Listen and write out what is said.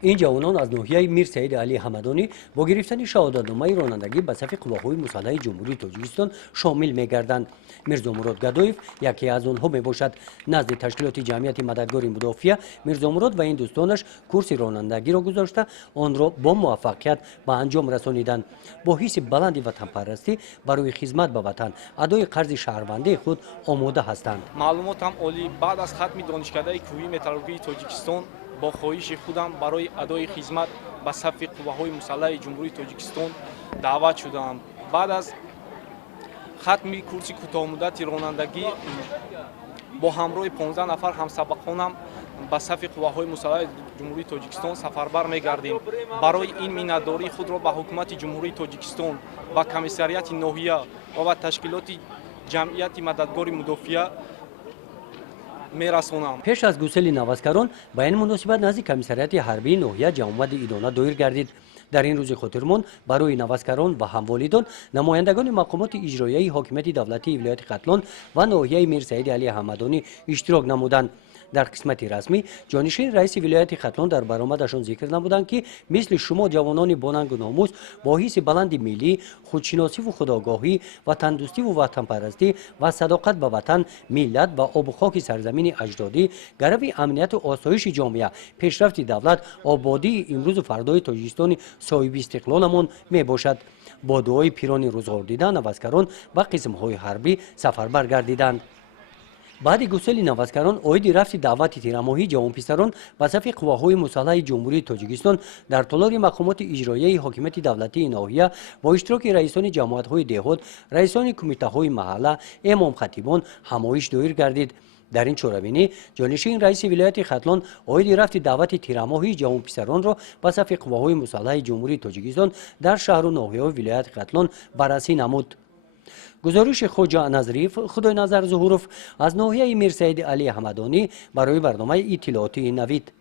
این جوانان از ناحیه میر سعید علی حمدانی با گرفتن شهادتنامه رانندگی به صف قواهای مسلح جمهوری تاجیکستان شامل می‌گردند. میرزا مراد گدایف یکی از آنها میباشد. نزد تشکیلات جمعیت مددگار مدافع میرزا مراد و این دوستانش کورس رانندگی را گذاشته آن را با موفقیت به انجام رسانیدند. با حس بلند وطن پرستی برای خدمت به وطن ادای قرض شهروندی خود آماده هستند. معلوماتم عالی بعد از ختم دانشکده کوهی متالورگی تاجیکستان با خواهش خودم برای ادای خدمت به صف قواهای مسلح جمهوری تاجیکستان دعوت شدم. بعد از ختم کورس کوتاه مدت رانندگی با همراه 15 نفر همسبقانم به صف قواهای مسلح جمهوری تاجیکستان سفربر می‌گردیم. برای این مینتداری خود را به حکومت جمهوری تاجیکستان و کمیسریات ناحیه و به تشکیلات جمعیت مددگار مدافع می‌رسانم. پیش از گسیل نوسکران به این مناسبت نزد کمیسریات حربی ناحیه جمعآمد ایدانه دایر گردید. در این روز خاطرماند برای نوسکران و هموالدان نمایندگان مقامات اجرایی حاکمیت دولتی ولایت ختلان و ناحیه میر سعید علی حمدانی اشتراک نمودند. در قسمت رسمی جانشین رئیس ولایت ختلان در برآمدشان ذکر نمودند که مثل شما جوانان باننگ و ناموس با حس بلند ملی، خودشناسی و خودآگاهی و تندرستی و وطن پرستی و صداقت به وطن، ملت و آب و خاک سرزمین اجدادی گرو امنیت و آسایش جامعه، پیشرفت دولت، آبادی امروز و فردای تاجیکستان صاحب استقلالمان می باشد. با دعای پیران روزگار دیده نوسکران و قسم‌های حربی سفربر گردیدند. بعد گسیل نوسکران عاید رفت دعوت تیرماهی جوانپسران به صف قواهای مسلح جمهوری تاجیکستان در تالار مقامات اجرایی حاکمیت دولتی ناحیه با اشتراک رئیسان جماعت‌های دهات، رئیسان کمیته‌های محله، امام خطیبان همایش دایر گردید. در این چوربینی جانشین رئیس ولایت ختلان عاید رفت دعوت تیرماهی جوانپسران را به صف قواهای مسلح جمهوری تاجیکستان در شهر و ناحیه‌های ولایت ختلان بررسی نمود. گزارش خوجا نظریف خدای نظر ظهوروف از ناحیه میر سعید علی حمدانی برای برنامه اطلاعاتی نوید.